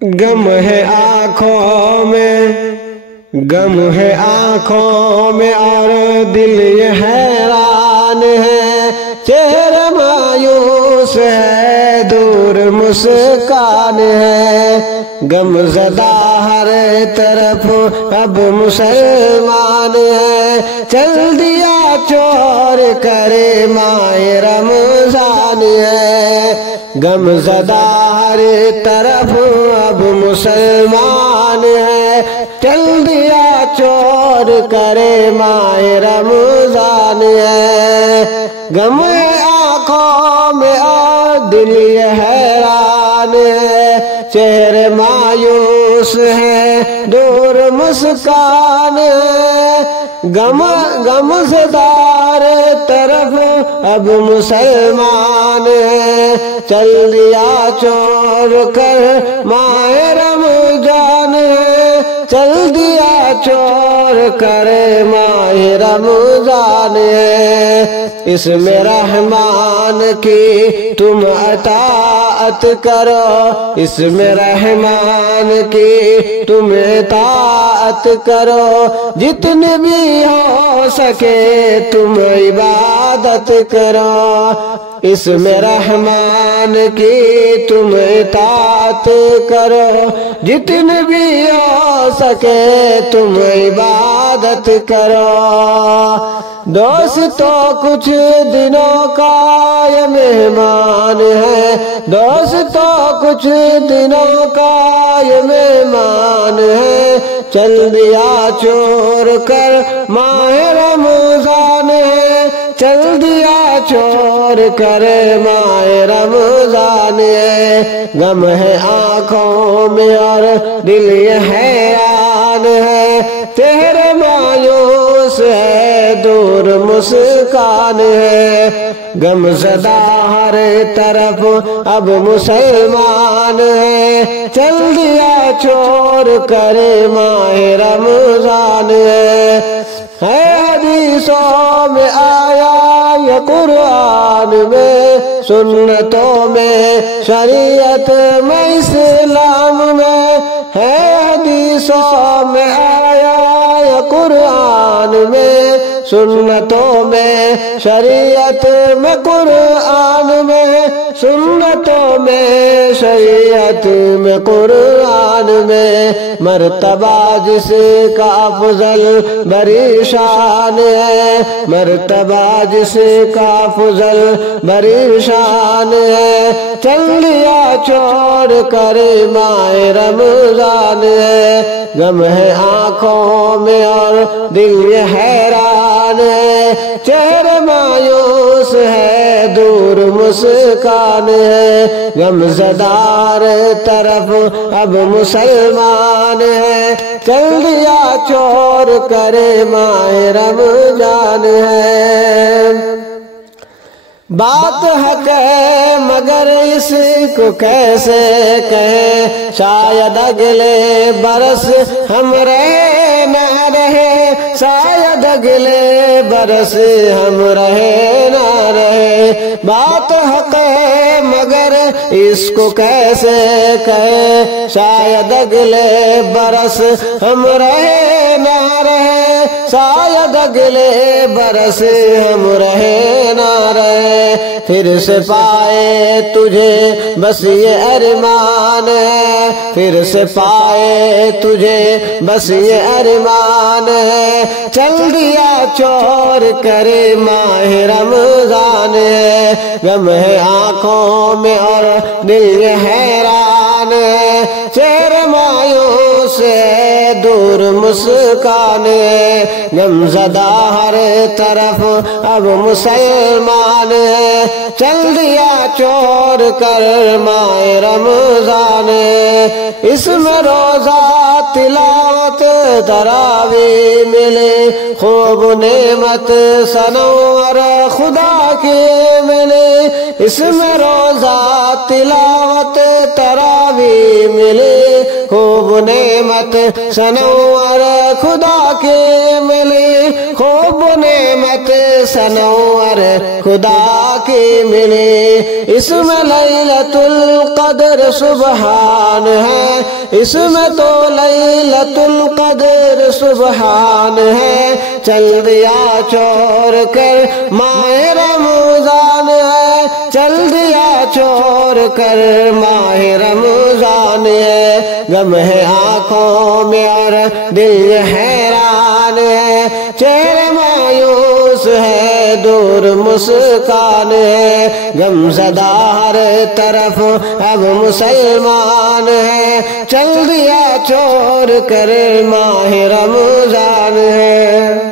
غم ہے آنکھوں میں، غم ہے آنکھوں میں اور دل یہ حیران ہے، چہرہ مایوس ہے دور مسکان ہے، غم زدہ ہر طرف اب مسلمان ہے، چل دیا چور کرے ماہ رمضان ہے، غم زدہ ہر طرف اب مسلمان ہے، چل دیا چور کرے ماہ رمضان ہے، غم آنکھوں میں اور دل یہ حیران ہے، چہرے مایوس ہے دور مسکان ہے، غم زدار طرف اب مسلمان ہے، چل دیا چور کر ماہ رمضان ہے، چل دیا چور کرے ماہ رمضان ہے، اس میں رحمان کی تم اطاعت کرو، اس میں رحمان کی تم اطاعت کرو، جتنے بھی ہو سکے تم عبادت کرو، اس میں رحمان کی تم اطاعت کرو، جتنے بھی ہو سکے تم عبادت کرو، دوستو کچھ دنوں کا یہ مہمان ہے، دوستو کچھ دنوں کا یہ مہمان ہے، چل دیا چور کر ماہ رمضان ہے، چل دیا چور کر ماہ رمضان ہے، غم ہے آنکھوں میں اور دل یہ حیران ہے، چہرے مایوس ہے دور مسکان ہے، غم زدہ ہر طرف اب مسلمان ہے، چل دیا چور کرے ماہ رمضان ہے، حدیثوں میں آیا یہ قرآن میں، سنتوں میں شریعت میں اسلام میں، ہے حدیثوں میں آیا یہ قرآن میں، سنتوں میں شریعت میں قرآن میں، سنتوں میں شریعت میں قرآن میں، مرتبہ جس کا افضل بری شان ہے، مرتبہ جس کا افضل بری شان ہے، چل دیا چور کرے ماہ رمضان ہے، غم ہے آنکھوں میں اور دل یہ حیران ہے، چہرے مایوس ہے دور مسکان ہے، غم زدار طرف اب مسلمان ہے، چل دیا چور کرے ماہ رمضان ہے، بات حق ہے مگر اس کو کیسے کہیں، شاید اگلے برس ہم رہے نہ رہے، شاید اگلے برس ہم رہے نہ رہے، بات حق ہے مگر اس کو کیسے کہیں، شاید اگلے برس ہم رہے نہ رہے، شاید اگلے برس ہم رہے نہ رہے، پھر سے پائے تجھے بس یہ ارمان ہے، پھر سے پائے تجھے بس یہ ارمان ہے، چل دیا چور کرے ماہ رمضان ہے، غم ہے آنکھوں میں اور دل یہ حیران ہے، چہرے مایوس ہے دور مسکان ہے، غم زدہ ہر طرف اب مسلمان ہے، چل دیا چور کر ماہ رمضان ہے، اس میں روزہ تلاوت تراویح ملے، خوب نعمت سنور خدا کے ملے، اس میں روزہ تلاوت تراویح ملے، خوب نعمت سنور خدا کے ملے، خوب نعمت سنور خدا کی ملی، اس میں لیلۃ القدر سبحان ہے، اس میں تو لیلۃ القدر سبحان ہے، چل دیا چھوڑ کر ماہ رمضان ہے، چل دیا چھوڑ کر ماہ رمضان ہے، غم ہے آنکھوں میں اور دل حیران ہے، چہرے مایوس ہے دور مسکان ہے، غم زدہ ہر طرف اب مسلمان ہے، چل دیا چھوڑ کر ماہ رمضان ہے۔